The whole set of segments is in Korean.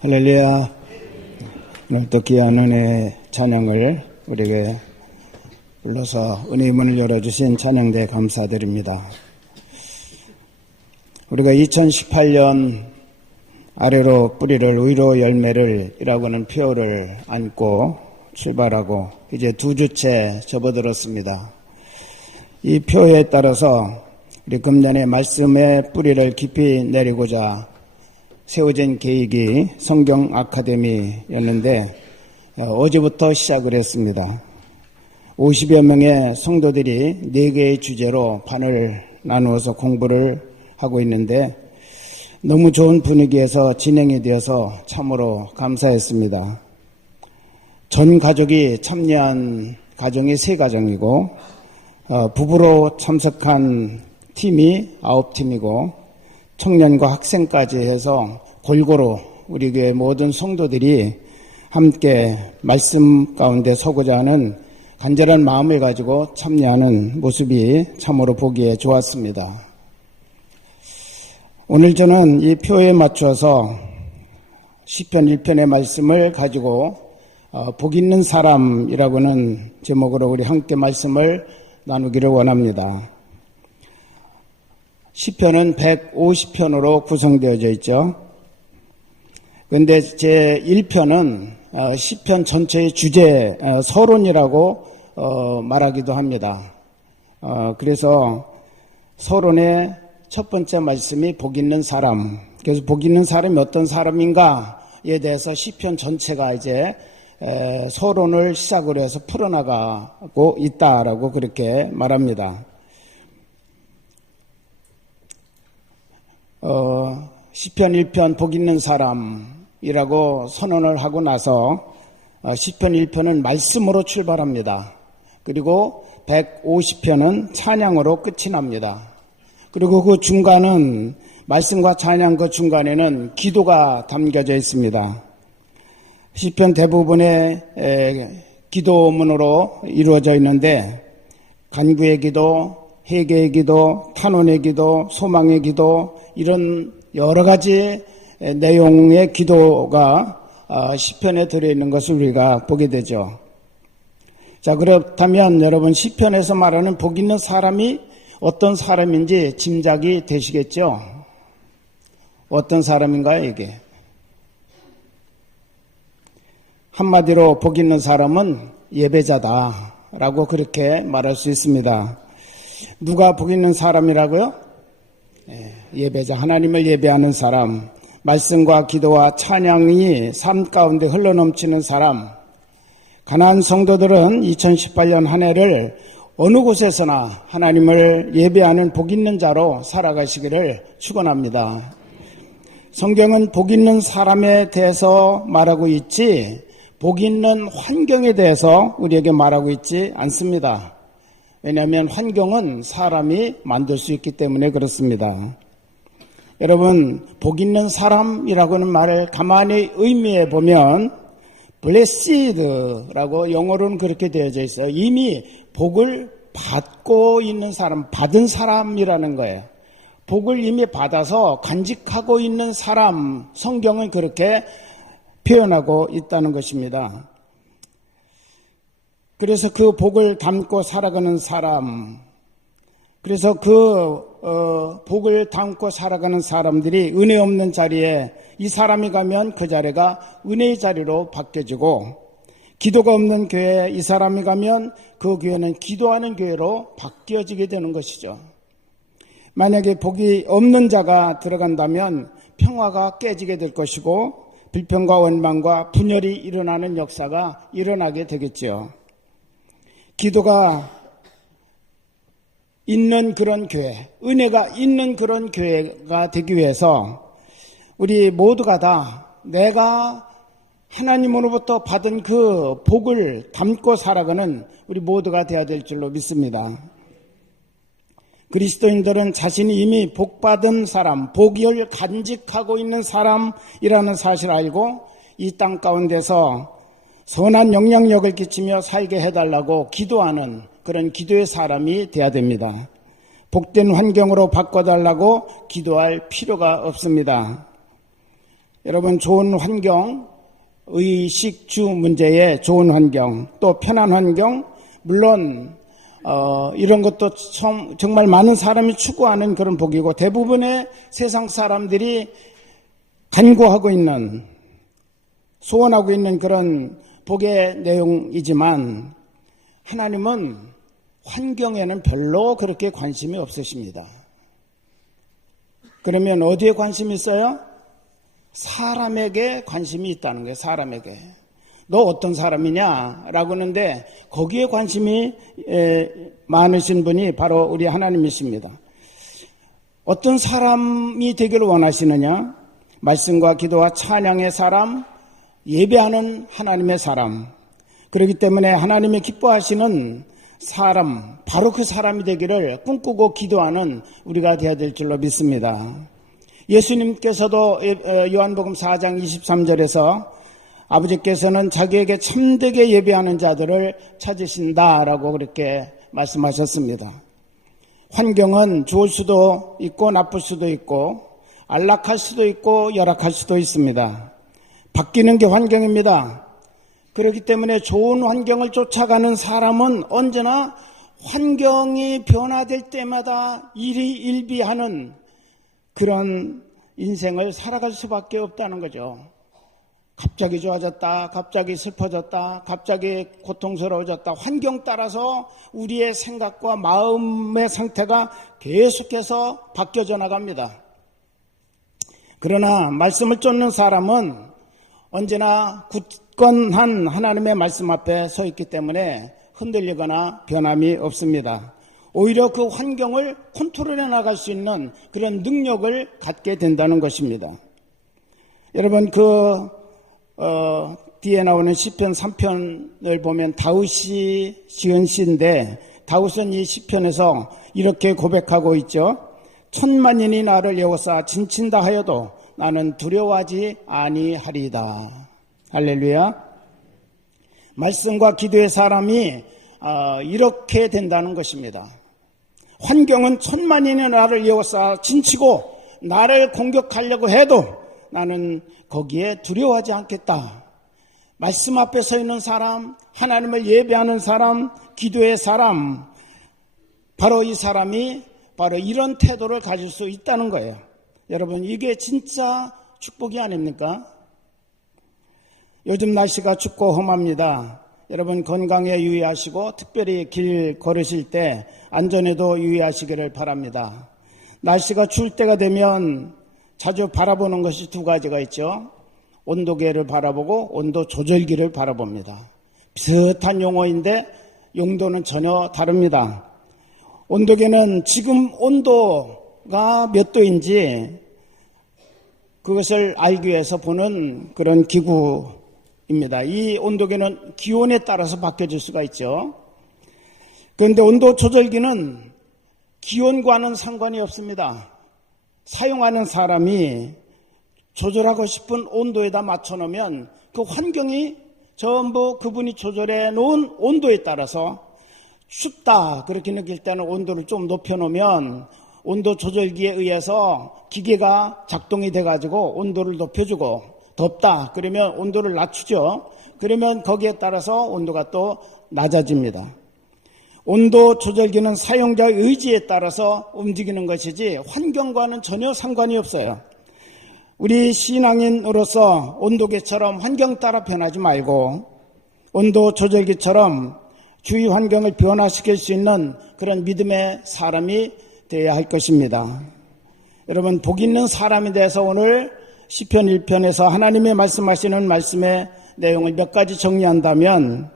할렐루야. 오늘 또 귀한 은혜 찬양을 우리에게 불러서 은혜의 문을 열어주신 찬양대에 감사드립니다. 우리가 2018년 아래로 뿌리를 위로 열매를 이라고 하는 표어를 안고 출발하고 이제 2주째 접어들었습니다. 이 표에 따라서 우리 금년에 말씀의 뿌리를 깊이 내리고자 세워진 계획이 성경 아카데미였는데 어제부터 시작을 했습니다. 50여 명의 성도들이 4개의 주제로 반을 나누어서 공부를 하고 있는데 너무 좋은 분위기에서 진행이 되어서 참으로 감사했습니다. 전 가족이 참여한 가정이 3가정이고 부부로 참석한 팀이 9팀이고 청년과 학생까지 해서 골고루 우리 교회 모든 성도들이 함께 말씀 가운데 서고자 하는 간절한 마음을 가지고 참여하는 모습이 참으로 보기에 좋았습니다. 오늘 저는 이 표에 맞춰서 시편 1편의 말씀을 가지고 복 있는 사람이라고는 제목으로 우리 함께 말씀을 나누기를 원합니다. 시편은 150편으로 구성되어져 있죠. 그런데 제 1편은 시편 전체의 주제 서론이라고 말하기도 합니다. 그래서 서론의 첫 번째 말씀이 복 있는 사람. 그래서 복 있는 사람이 어떤 사람인가에 대해서 시편 전체가 이제 서론을 시작으로 해서 풀어나가고 있다라고 그렇게 말합니다. 시편 1편 복 있는 사람이라고 선언을 하고 나서 시편 1편은 말씀으로 출발합니다. 그리고 150편은 찬양으로 끝이 납니다. 그리고 그 중간은 말씀과 찬양 그 중간에는 기도가 담겨져 있습니다. 시편 대부분의 기도문으로 이루어져 있는데 간구의 기도, 회개의 기도, 탄원의 기도, 소망의 기도 이런 여러 가지 내용의 기도가 시편에 들어있는 것을 우리가 보게 되죠. 자, 그렇다면 여러분 시편에서 말하는 복 있는 사람이 어떤 사람인지 짐작이 되시겠죠? 어떤 사람인가요, 이게? 한마디로 복 있는 사람은 예배자다라고 그렇게 말할 수 있습니다. 누가 복 있는 사람이라고요? 예배자, 하나님을 예배하는 사람, 말씀과 기도와 찬양이 삶 가운데 흘러넘치는 사람. 가나안 성도들은 2018년 한 해를 어느 곳에서나 하나님을 예배하는 복 있는 자로 살아가시기를 축원합니다. 성경은 복 있는 사람에 대해서 말하고 있지 복 있는 환경에 대해서 우리에게 말하고 있지 않습니다. 왜냐하면 환경은 사람이 만들 수 있기 때문에 그렇습니다. 여러분, 복 있는 사람이라고는 말을 가만히 의미해 보면 blessed라고 영어로는 그렇게 되어져 있어요. 이미 복을 받고 있는 사람, 받은 사람이라는 거예요. 복을 이미 받아서 간직하고 있는 사람, 성경은 그렇게 표현하고 있다는 것입니다. 그래서 그 복을 담고 살아가는 사람, 그래서 그 복을 담고 살아가는 사람들이 은혜 없는 자리에 이 사람이 가면 그 자리가 은혜의 자리로 바뀌어지고, 기도가 없는 교회에 이 사람이 가면 그 교회는 기도하는 교회로 바뀌어지게 되는 것이죠. 만약에 복이 없는 자가 들어간다면 평화가 깨지게 될 것이고 불평과 원망과 분열이 일어나는 역사가 일어나게 되겠죠. 기도가 있는 그런 교회, 은혜가 있는 그런 교회가 되기 위해서 우리 모두가 다 내가 하나님으로부터 받은 그 복을 담고 살아가는 우리 모두가 되어야 될 줄로 믿습니다. 그리스도인들은 자신이 이미 복받은 사람, 복을 간직하고 있는 사람이라는 사실을 알고 이 땅 가운데서 선한 영향력을 끼치며 살게 해달라고 기도하는 그런 기도의 사람이 되어야 됩니다. 복된 환경으로 바꿔달라고 기도할 필요가 없습니다. 여러분, 좋은 환경, 의식주 문제에 좋은 환경, 또 편한 환경, 물론 이런 것도 정말 많은 사람이 추구하는 그런 복이고, 대부분의 세상 사람들이 간구하고 있는, 소원하고 있는 그런 복의 내용이지만, 하나님은 환경에는 별로 그렇게 관심이 없으십니다. 그러면 어디에 관심이 있어요? 사람에게 관심이 있다는 거예요. 사람에게. 너 어떤 사람이냐? 라고 하는데 거기에 관심이 많으신 분이 바로 우리 하나님이십니다. 어떤 사람이 되기를 원하시느냐? 말씀과 기도와 찬양의 사람, 예배하는 하나님의 사람. 그렇기 때문에 하나님이 기뻐하시는 사람, 바로 그 사람이 되기를 꿈꾸고 기도하는 우리가 되어야 될 줄로 믿습니다. 예수님께서도 요한복음 4장 23절에서 아버지께서는 자기에게 참되게 예배하는 자들을 찾으신다라고 그렇게 말씀하셨습니다. 환경은 좋을 수도 있고 나쁠 수도 있고 안락할 수도 있고 열악할 수도 있습니다. 바뀌는 게 환경입니다. 그렇기 때문에 좋은 환경을 쫓아가는 사람은 언제나 환경이 변화될 때마다 일희일비하는 그런 인생을 살아갈 수밖에 없다는 거죠. 갑자기 좋아졌다, 갑자기 슬퍼졌다, 갑자기 고통스러워졌다. 환경 따라서 우리의 생각과 마음의 상태가 계속해서 바뀌어져 나갑니다. 그러나 말씀을 쫓는 사람은 언제나 굳건한 하나님의 말씀 앞에 서 있기 때문에 흔들리거나 변함이 없습니다. 오히려 그 환경을 컨트롤해 나갈 수 있는 그런 능력을 갖게 된다는 것입니다. 여러분, 뒤에 나오는 시편 3편을 보면 다윗이 지은 시인데, 다윗은 이 시편에서 이렇게 고백하고 있죠. 천만인이 나를 에워싸 진친다 하여도 나는 두려워하지 아니하리이다. 할렐루야. 말씀과 기도의 사람이 이렇게 된다는 것입니다. 환경은 천만인이 나를 에워싸 진치고 나를 공격하려고 해도 나는 거기에 두려워하지 않겠다. 말씀 앞에 서 있는 사람, 하나님을 예배하는 사람, 기도의 사람, 바로 이 사람이 바로 이런 태도를 가질 수 있다는 거예요. 여러분, 이게 진짜 축복이 아닙니까? 요즘 날씨가 춥고 험합니다. 여러분, 건강에 유의하시고 특별히 길 걸으실 때 안전에도 유의하시기를 바랍니다. 날씨가 추울 때가 되면 자주 바라보는 것이 두 가지가 있죠. 온도계를 바라보고 온도 조절기를 바라봅니다. 비슷한 용어인데 용도는 전혀 다릅니다. 온도계는 지금 온도가 몇 도인지 그것을 알기 위해서 보는 그런 기구입니다. 이 온도계는 기온에 따라서 바뀌어질 수가 있죠. 그런데 온도 조절기는 기온과는 상관이 없습니다. 사용하는 사람이 조절하고 싶은 온도에다 맞춰놓으면 그 환경이 전부 그분이 조절해 놓은 온도에 따라서 춥다 그렇게 느낄 때는 온도를 좀 높여놓으면 온도 조절기에 의해서 기계가 작동이 돼가지고 온도를 높여주고, 덥다 그러면 온도를 낮추죠. 그러면 거기에 따라서 온도가 또 낮아집니다. 온도 조절기는 사용자의 의지에 따라서 움직이는 것이지 환경과는 전혀 상관이 없어요. 우리 신앙인으로서 온도계처럼 환경 따라 변하지 말고 온도 조절기처럼 주위 환경을 변화시킬 수 있는 그런 믿음의 사람이 되어야 할 것입니다. 여러분, 복 있는 사람에 대해서 오늘 시편 1편에서 하나님의 말씀하시는 말씀의 내용을 몇 가지 정리한다면,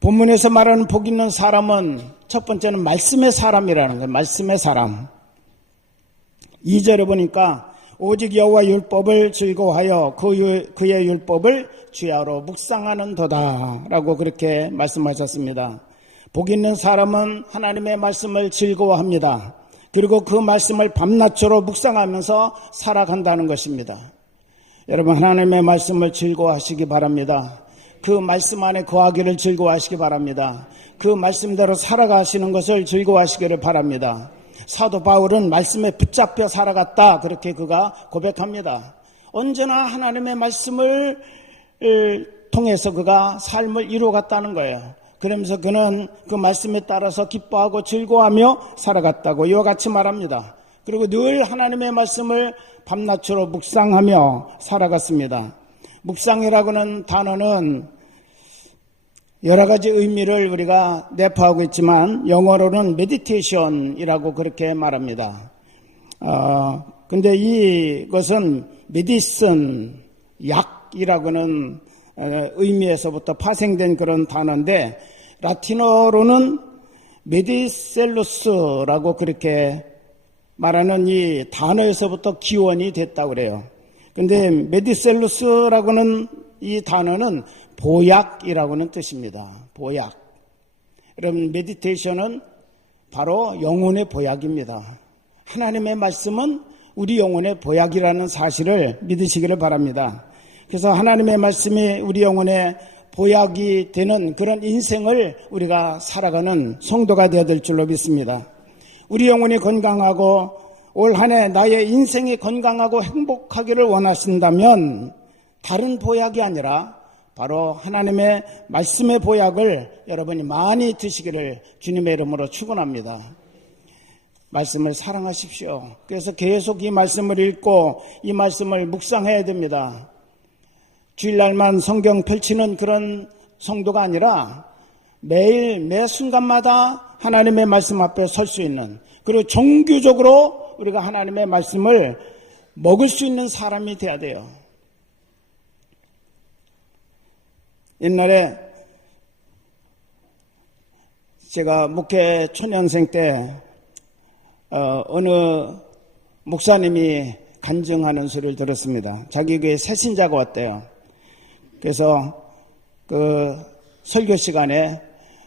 본문에서 말하는 복 있는 사람은 첫 번째는 말씀의 사람이라는 거예요. 말씀의 사람. 2절에 보니까 오직 여호와 율법을 즐거워하여 그의 율법을 주야로 묵상하는도다 라고 그렇게 말씀하셨습니다. 복 있는 사람은 하나님의 말씀을 즐거워합니다. 그리고 그 말씀을 밤낮으로 묵상하면서 살아간다는 것입니다. 여러분, 하나님의 말씀을 즐거워하시기 바랍니다. 그 말씀 안에 거하기를 즐거워하시기 바랍니다. 그 말씀대로 살아가시는 것을 즐거워하시기를 바랍니다. 사도 바울은 말씀에 붙잡혀 살아갔다 그렇게 그가 고백합니다. 언제나 하나님의 말씀을 통해서 그가 삶을 이루어갔다는 거예요. 그러면서 그는 그 말씀에 따라서 기뻐하고 즐거워하며 살아갔다고 이와 같이 말합니다. 그리고 늘 하나님의 말씀을 밤낮으로 묵상하며 살아갔습니다. 묵상이라고는 단어는 여러 가지 의미를 우리가 내포하고 있지만 영어로는 meditation이라고 그렇게 말합니다. 근데 이것은 medicine, 약이라고는 의미에서부터 파생된 그런 단어인데 라틴어로는 메디셀루스라고 그렇게 말하는 이 단어에서부터 기원이 됐다고 그래요. 근데 메디셀루스라고는 이 단어는 보약이라고는 뜻입니다. 보약. 여러분, 메디테이션은 바로 영혼의 보약입니다. 하나님의 말씀은 우리 영혼의 보약이라는 사실을 믿으시기를 바랍니다. 그래서 하나님의 말씀이 우리 영혼의 보약이 되는 그런 인생을 우리가 살아가는 성도가 되어야 될 줄로 믿습니다. 우리 영혼이 건강하고 올 한 해 나의 인생이 건강하고 행복하기를 원하신다면 다른 보약이 아니라 바로 하나님의 말씀의 보약을 여러분이 많이 드시기를 주님의 이름으로 축원합니다. 말씀을 사랑하십시오. 그래서 계속 이 말씀을 읽고 이 말씀을 묵상해야 됩니다. 주일날만 성경 펼치는 그런 성도가 아니라 매일 매 순간마다 하나님의 말씀 앞에 설 수 있는, 그리고 정규적으로 우리가 하나님의 말씀을 먹을 수 있는 사람이 돼야 돼요. 옛날에 제가 목회 초년생 때 어느 목사님이 간증하는 소리를 들었습니다. 자기 교회에 새신자가 왔대요. 그래서 그 설교 시간에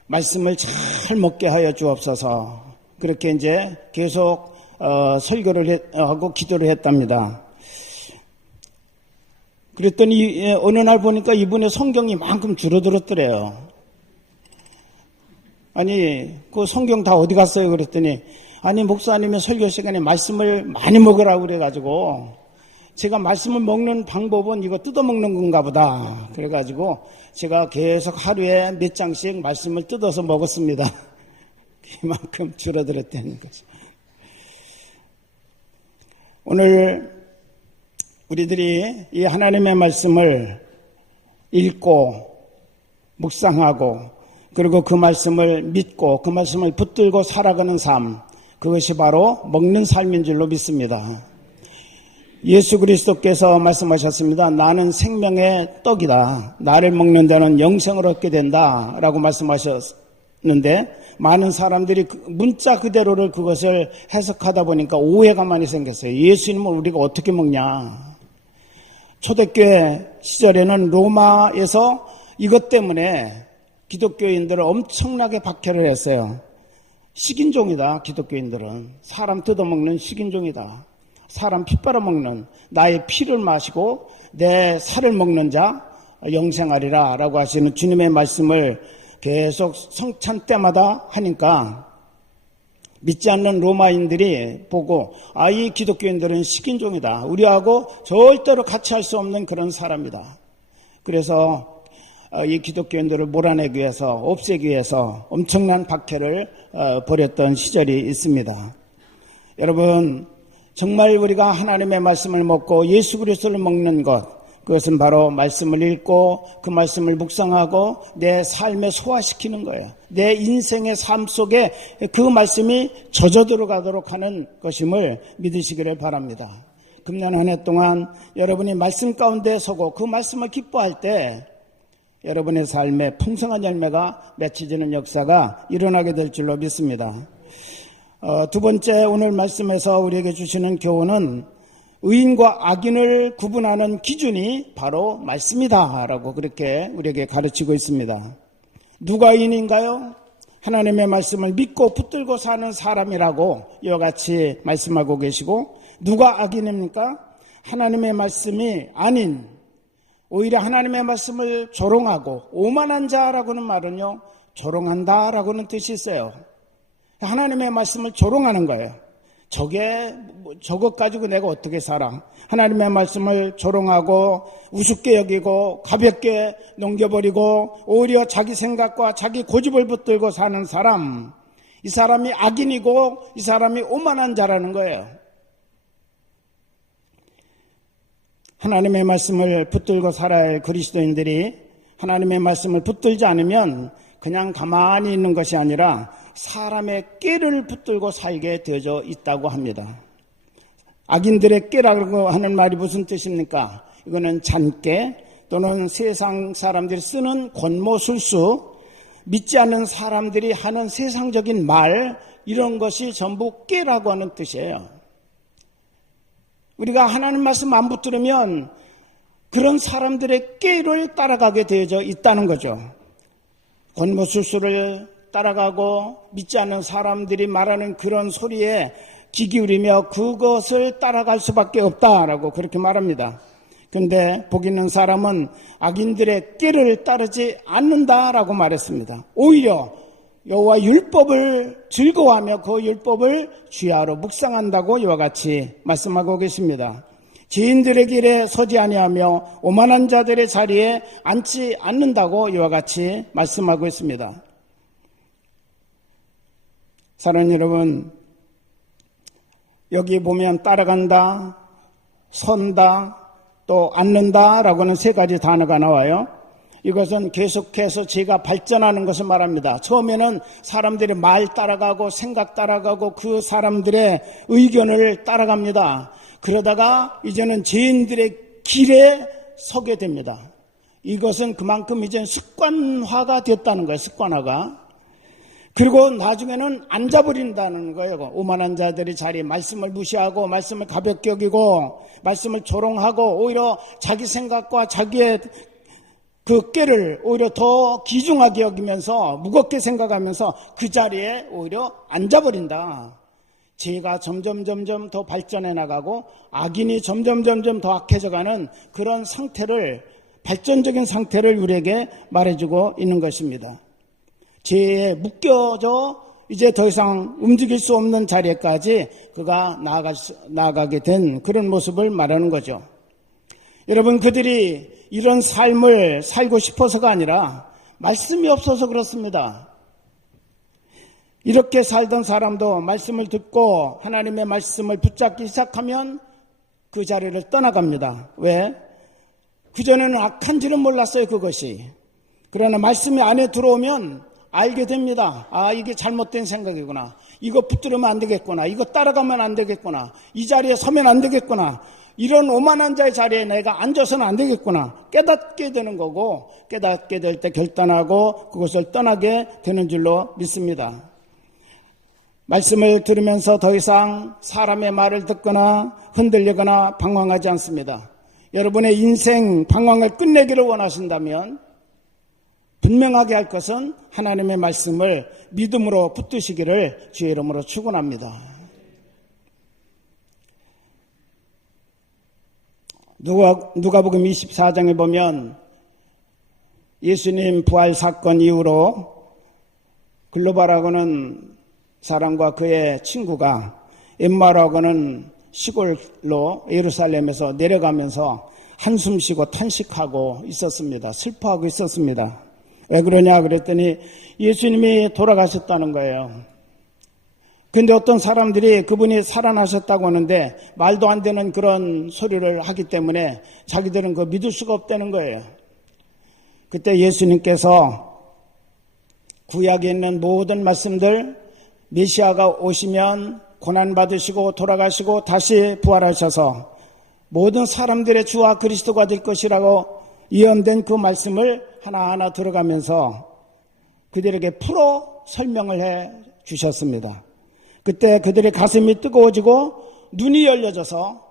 말씀을 잘 먹게 하여 주옵소서, 그렇게 이제 계속 설교를 하고 기도를 했답니다. 그랬더니 어느 날 보니까 이분의 성경이 이만큼 줄어들었더래요. 아니, 그 성경 다 어디 갔어요? 그랬더니 아니, 목사님의 설교 시간에 말씀을 많이 먹으라고 그래가지고 제가 말씀을 먹는 방법은 이거 뜯어먹는 건가 보다. 그래가지고 제가 계속 하루에 몇 장씩 말씀을 뜯어서 먹었습니다. 이만큼 줄어들었다는 거죠. 오늘 우리들이 이 하나님의 말씀을 읽고 묵상하고 그리고 그 말씀을 믿고 그 말씀을 붙들고 살아가는 삶, 그것이 바로 먹는 삶인 줄로 믿습니다. 예수 그리스도께서 말씀하셨습니다. 나는 생명의 떡이다. 나를 먹는 자는 영생을 얻게 된다 라고 말씀하셨는데 많은 사람들이 문자 그대로를 그것을 해석하다 보니까 오해가 많이 생겼어요. 예수님을 우리가 어떻게 먹냐. 초대교회 시절에는 로마에서 이것 때문에 기독교인들을 엄청나게 박해를 했어요. 식인종이다. 기독교인들은 사람 뜯어먹는 식인종이다. 사람 피 빨아먹는, 나의 피를 마시고 내 살을 먹는 자 영생하리라 라고 하시는 주님의 말씀을 계속 성찬 때마다 하니까 믿지 않는 로마인들이 보고 이 기독교인들은 식인종이다. 우리하고 절대로 같이 할 수 없는 그런 사람이다. 그래서 이 기독교인들을 몰아내기 위해서, 없애기 위해서 엄청난 박해를 벌였던 시절이 있습니다. 여러분, 정말 우리가 하나님의 말씀을 먹고 예수 그리스도를 먹는 것, 그것은 바로 말씀을 읽고 그 말씀을 묵상하고 내 삶에 소화시키는 거예요. 내 인생의 삶 속에 그 말씀이 젖어 들어가도록 하는 것임을 믿으시기를 바랍니다. 금년 한 해 동안 여러분이 말씀 가운데 서고 그 말씀을 기뻐할 때 여러분의 삶에 풍성한 열매가 맺혀지는 역사가 일어나게 될 줄로 믿습니다. 두 번째, 오늘 말씀에서 우리에게 주시는 교훈은 의인과 악인을 구분하는 기준이 바로 말씀이다 라고 그렇게 우리에게 가르치고 있습니다. 누가 의인인가요? 하나님의 말씀을 믿고 붙들고 사는 사람이라고 이와 같이 말씀하고 계시고, 누가 악인입니까? 하나님의 말씀이 아닌, 오히려 하나님의 말씀을 조롱하고 오만한 자라고는 말은요, 조롱한다라고는 뜻이 있어요. 하나님의 말씀을 조롱하는 거예요. 저것 가지고 내가 어떻게 살아? 하나님의 말씀을 조롱하고 우습게 여기고 가볍게 넘겨버리고 오히려 자기 생각과 자기 고집을 붙들고 사는 사람, 이 사람이 악인이고 이 사람이 오만한 자라는 거예요. 하나님의 말씀을 붙들고 살아야 할 그리스도인들이 하나님의 말씀을 붙들지 않으면 그냥 가만히 있는 것이 아니라 사람의 꾀를 붙들고 살게 되어져 있다고 합니다. 악인들의 꾀라고 하는 말이 무슨 뜻입니까? 이거는 잔꾀 또는 세상 사람들이 쓰는 권모술수, 믿지 않는 사람들이 하는 세상적인 말, 이런 것이 전부 꾀라고 하는 뜻이에요. 우리가 하나님 말씀 안 붙들으면 그런 사람들의 꾀를 따라가게 되어져 있다는 거죠. 권모술수를 따라가고 믿지 않는 사람들이 말하는 그런 소리에 귀 기울이며 그것을 따라갈 수밖에 없다라고 그렇게 말합니다. 그런데 복 있는 사람은 악인들의 꾀를 따르지 않는다라고 말했습니다. 오히려 여호와 율법을 즐거워하며 그 율법을 주야로 묵상한다고 이와 같이 말씀하고 계십니다. 죄인들의 길에 서지 아니하며 오만한 자들의 자리에 앉지 않는다고 이와 같이 말씀하고 있습니다. 사랑하는 여러분, 여기 보면 따라간다, 선다, 또 앉는다라고는 세 가지 단어가 나와요. 이것은 계속해서 제가 발전하는 것을 말합니다. 처음에는 사람들이 말 따라가고 생각 따라가고 그 사람들의 의견을 따라갑니다. 그러다가 이제는 죄인들의 길에 서게 됩니다. 이것은 그만큼 이제 습관화가 됐다는 거예요. 습관화가. 그리고 나중에는 앉아버린다는 거예요. 오만한 자들이 자리에 말씀을 무시하고 말씀을 가볍게 여기고 말씀을 조롱하고 오히려 자기 생각과 자기의 그 꾀를 오히려 더 귀중하게 여기면서 무겁게 생각하면서 그 자리에 오히려 앉아버린다. 죄가 점점 더 발전해 나가고 악인이 점점 더 악해져가는 그런 상태를, 발전적인 상태를 우리에게 말해주고 있는 것입니다. 죄에 묶여져 이제 더 이상 움직일 수 없는 자리에까지 그가 나아가게 된 그런 모습을 말하는 거죠. 여러분, 그들이 이런 삶을 살고 싶어서가 아니라 말씀이 없어서 그렇습니다. 이렇게 살던 사람도 말씀을 듣고 하나님의 말씀을 붙잡기 시작하면 그 자리를 떠나갑니다. 왜? 그전에는 악한지는 몰랐어요, 그것이. 그러나 말씀이 안에 들어오면 알게 됩니다. 아, 이게 잘못된 생각이구나. 이거 붙들으면 안 되겠구나. 이거 따라가면 안 되겠구나. 이 자리에 서면 안 되겠구나. 이런 오만한 자의 자리에 내가 앉아서는 안 되겠구나. 깨닫게 되는 거고, 깨닫게 될 때 결단하고 그것을 떠나게 되는 줄로 믿습니다. 말씀을 들으면서 더 이상 사람의 말을 듣거나 흔들리거나 방황하지 않습니다. 여러분의 인생 방황을 끝내기를 원하신다면 분명하게 할 것은 하나님의 말씀을 믿음으로 붙드시기를 주의 이름으로 축원합니다. 누가복음 24장에 보면 예수님 부활 사건 이후로 글로바라고는 사람과 그의 친구가 엠마라고는 시골로 예루살렘에서 내려가면서 한숨 쉬고 탄식하고 있었습니다. 슬퍼하고 있었습니다. 왜 그러냐 그랬더니 예수님이 돌아가셨다는 거예요. 근데 어떤 사람들이 그분이 살아나셨다고 하는데 말도 안 되는 그런 소리를 하기 때문에 자기들은 그거 믿을 수가 없다는 거예요. 그때 예수님께서 구약에 있는 모든 말씀들, 메시아가 오시면 고난받으시고 돌아가시고 다시 부활하셔서 모든 사람들의 주와 그리스도가 될 것이라고 예언된 그 말씀을 하나하나 들어가면서 그들에게 풀어 설명을 해 주셨습니다. 그때 그들의 가슴이 뜨거워지고 눈이 열려져서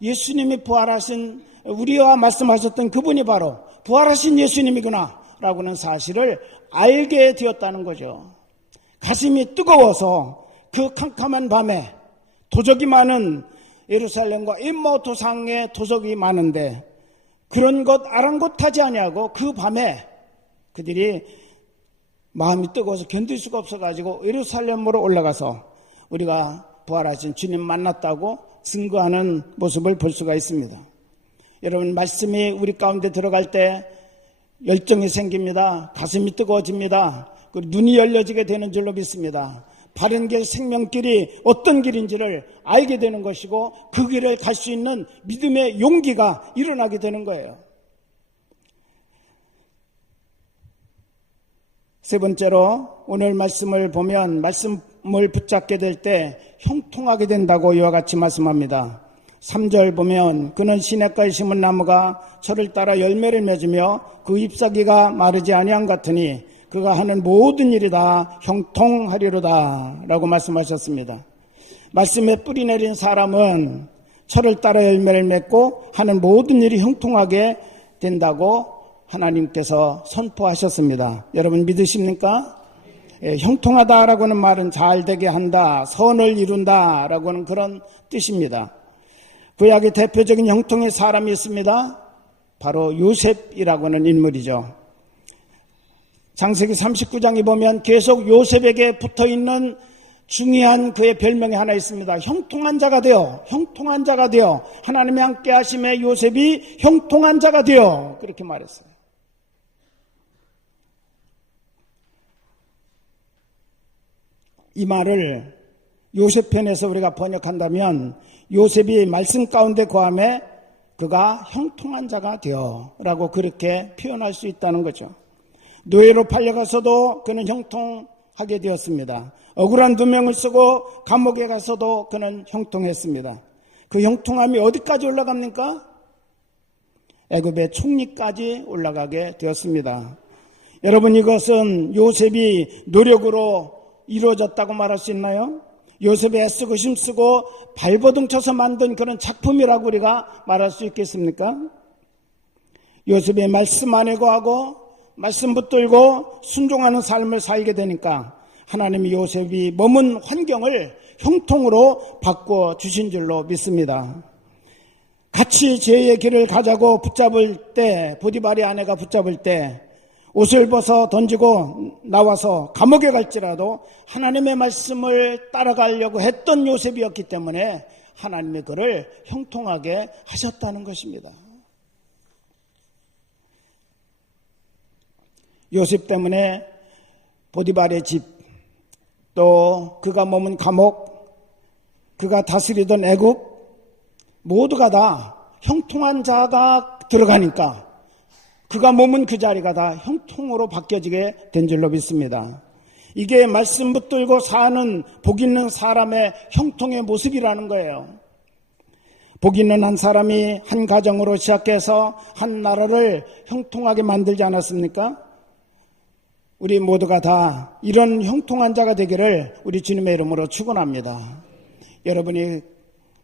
예수님이 부활하신, 우리와 말씀하셨던 그분이 바로 부활하신 예수님이구나 라고는 사실을 알게 되었다는 거죠. 가슴이 뜨거워서 그 캄캄한 밤에 도적이 많은 예루살렘과 엠마오 도상에 도적이 많은데 그런 것 아랑곳하지 아니하고 그 밤에 그들이 마음이 뜨거워서 견딜 수가 없어가지고 예루살렘으로 올라가서 우리가 부활하신 주님 만났다고 증거하는 모습을 볼 수가 있습니다. 여러분, 말씀이 우리 가운데 들어갈 때 열정이 생깁니다. 가슴이 뜨거워집니다. 그리고 눈이 열려지게 되는 줄로 믿습니다. 바른 길, 생명길이 어떤 길인지를 알게 되는 것이고 그 길을 갈 수 있는 믿음의 용기가 일어나게 되는 거예요. 세 번째로 오늘 말씀을 보면 말씀을 붙잡게 될 때 형통하게 된다고 이와 같이 말씀합니다. 3절 보면 그는 시냇가에 심은 나무가 철을 따라 열매를 맺으며 그 잎사귀가 마르지 아니한 같으니 그가 하는 모든 일이 다 형통하리로다 라고 말씀하셨습니다. 말씀에 뿌리 내린 사람은 철을 따라 열매를 맺고 하는 모든 일이 형통하게 된다고 하나님께서 선포하셨습니다. 여러분 믿으십니까? 형통하다라고는 말은 잘되게 한다, 선을 이룬다라고 하는 그런 뜻입니다. 구약의 대표적인 형통의 사람이 있습니다. 바로 요셉이라고 하는 인물이죠. 창세기 39장에 보면 계속 요셉에게 붙어있는 중요한 그의 별명이 하나 있습니다. 형통한 자가 되어, 형통한 자가 되어, 하나님이 함께 하심에 요셉이 형통한 자가 되어, 그렇게 말했어요. 이 말을 요셉 편에서 우리가 번역한다면 요셉이 말씀 가운데 거함에 그가 형통한 자가 되어 라고 그렇게 표현할 수 있다는 거죠. 노예로 팔려가서도 그는 형통하게 되었습니다. 억울한 누명을 쓰고 감옥에 가서도 그는 형통했습니다. 그 형통함이 어디까지 올라갑니까? 애굽의 총리까지 올라가게 되었습니다. 여러분, 이것은 요셉이 노력으로 이루어졌다고 말할 수 있나요? 요셉이 애쓰고 힘쓰고 발버둥 쳐서 만든 그런 작품이라고 우리가 말할 수 있겠습니까? 요셉의 말씀 안에 거하고 말씀 붙들고 순종하는 삶을 살게 되니까 하나님이 요셉이 머문 환경을 형통으로 바꿔 주신 줄로 믿습니다. 같이 죄의 길을 가자고 붙잡을 때, 보디발의 아내가 붙잡을 때 옷을 벗어 던지고 나와서 감옥에 갈지라도 하나님의 말씀을 따라가려고 했던 요셉이었기 때문에 하나님의 그를 형통하게 하셨다는 것입니다. 요셉 때문에 보디발의 집, 또 그가 머문 감옥, 그가 다스리던 애굽, 모두가 다 형통한 자가 들어가니까 그가 머문 그 자리가 다 형통으로 바뀌어지게 된 줄로 믿습니다. 이게 말씀 붙들고 사는 복 있는 사람의 형통의 모습이라는 거예요. 복 있는 한 사람이 한 가정으로 시작해서 한 나라를 형통하게 만들지 않았습니까? 우리 모두가 다 이런 형통한 자가 되기를 우리 주님의 이름으로 축원합니다. 여러분이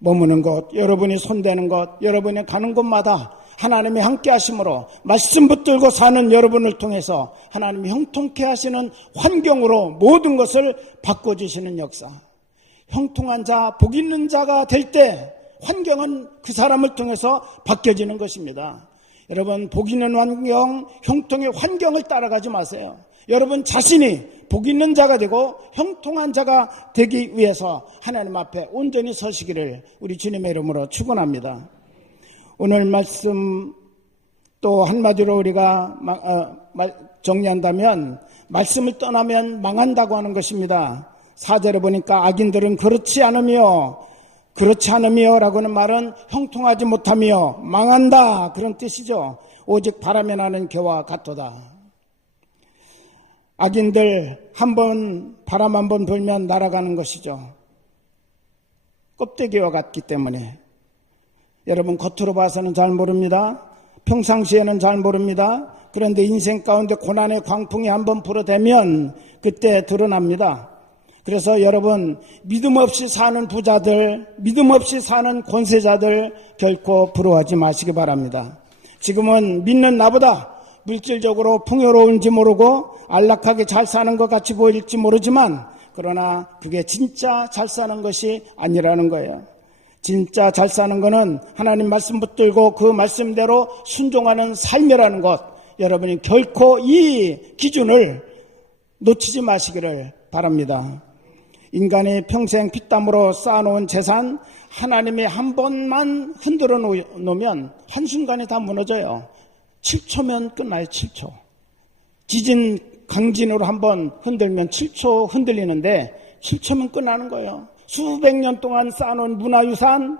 머무는 곳, 여러분이 손대는 곳, 여러분이 가는 곳마다 하나님이 함께 하심으로 말씀 붙들고 사는 여러분을 통해서 하나님이 형통케 하시는 환경으로 모든 것을 바꿔주시는 역사. 형통한 자, 복 있는 자가 될 때 환경은 그 사람을 통해서 바뀌어지는 것입니다. 여러분, 복 있는 환경, 형통의 환경을 따라가지 마세요. 여러분 자신이 복 있는 자가 되고 형통한 자가 되기 위해서 하나님 앞에 온전히 서시기를 우리 주님의 이름으로 축원합니다. 오늘 말씀 또 한마디로 우리가 정리한다면 말씀을 떠나면 망한다고 하는 것입니다. 4절에 보니까 악인들은 그렇지 않으며 라고는 말은 형통하지 못하며 망한다, 그런 뜻이죠. 오직 바람에 나는 겨와 같도다. 악인들 바람 한 번 불면 날아가는 것이죠. 껍데기와 같기 때문에. 여러분, 겉으로 봐서는 잘 모릅니다. 평상시에는 잘 모릅니다. 그런데 인생 가운데 고난의 광풍이 한번 불어대면 그때 드러납니다. 그래서 여러분, 믿음 없이 사는 부자들, 믿음 없이 사는 권세자들 결코 부러워하지 마시기 바랍니다. 지금은 믿는 나보다 물질적으로 풍요로운지 모르고 안락하게 잘 사는 것 같이 보일지 모르지만 그러나 그게 진짜 잘 사는 것이 아니라는 거예요. 진짜 잘 사는 것은 하나님 말씀 붙들고 그 말씀대로 순종하는 삶이라는 것, 여러분이 결코 이 기준을 놓치지 마시기를 바랍니다. 인간이 평생 피땀으로 쌓아놓은 재산 하나님이 한 번만 흔들어 놓으면 한순간에 다 무너져요. 7초면 끝나요. 7초. 지진 강진으로 한번 흔들면 7초 흔들리는데 7초면 끝나는 거예요. 수백 년 동안 쌓아놓은 문화유산,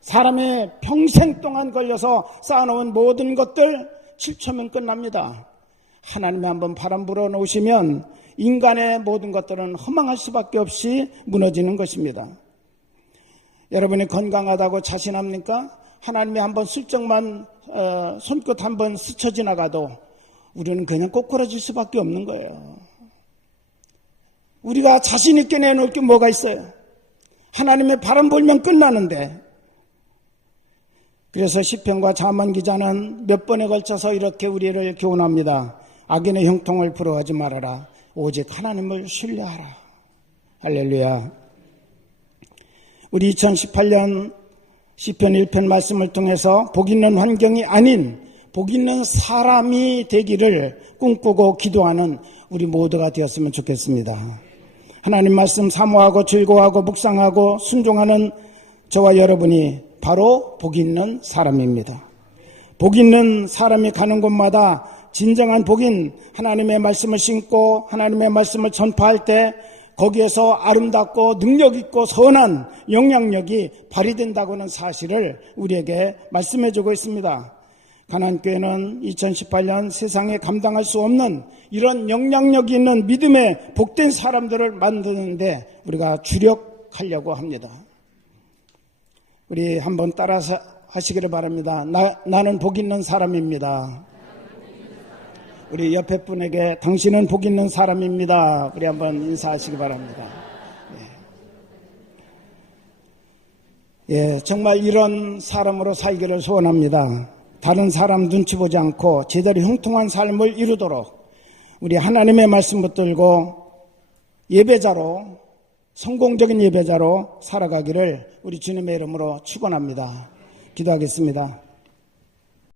사람의 평생 동안 걸려서 쌓아놓은 모든 것들 7초면 끝납니다. 하나님이 한번 바람 불어놓으시면 인간의 모든 것들은 허망할 수밖에 없이 무너지는 것입니다. 여러분이 건강하다고 자신합니까? 하나님이 한번 슬쩍만 손끝 한번 스쳐 지나가도 우리는 그냥 꼬꾸라질 수밖에 없는 거예요. 우리가 자신 있게 내놓을 게 뭐가 있어요? 하나님의 바람 불면 끝나는데. 그래서 시편과 잠언 기자는 몇 번에 걸쳐서 이렇게 우리를 교훈합니다. 악인의 형통을 부러워하지 말아라. 오직 하나님을 신뢰하라. 할렐루야. 우리 2018년 시편 1편 말씀을 통해서 복 있는 환경이 아닌 복 있는 사람이 되기를 꿈꾸고 기도하는 우리 모두가 되었으면 좋겠습니다. 하나님 말씀 사모하고 즐거워하고 묵상하고 순종하는 저와 여러분이 바로 복 있는 사람입니다. 복 있는 사람이 가는 곳마다 진정한 복인 하나님의 말씀을 신고 하나님의 말씀을 전파할 때 거기에서 아름답고 능력있고 선한 영향력이 발휘된다고는 사실을 우리에게 말씀해주고 있습니다. 가나안교회는 2018년 세상에 감당할 수 없는 이런 영향력이 있는 믿음의 복된 사람들을 만드는데 우리가 주력하려고 합니다. 우리 한번 따라서 하시기를 바랍니다. 나는 복 있는 사람입니다. 우리 옆에 분에게 당신은 복 있는 사람입니다. 우리 한번 인사하시기 바랍니다. 예, 정말 이런 사람으로 살기를 소원합니다. 다른 사람 눈치 보지 않고 제대로 형통한 삶을 이루도록 우리 하나님의 말씀 붙들고 예배자로 성공적인 예배자로 살아가기를 우리 주님의 이름으로 축원합니다. 기도하겠습니다.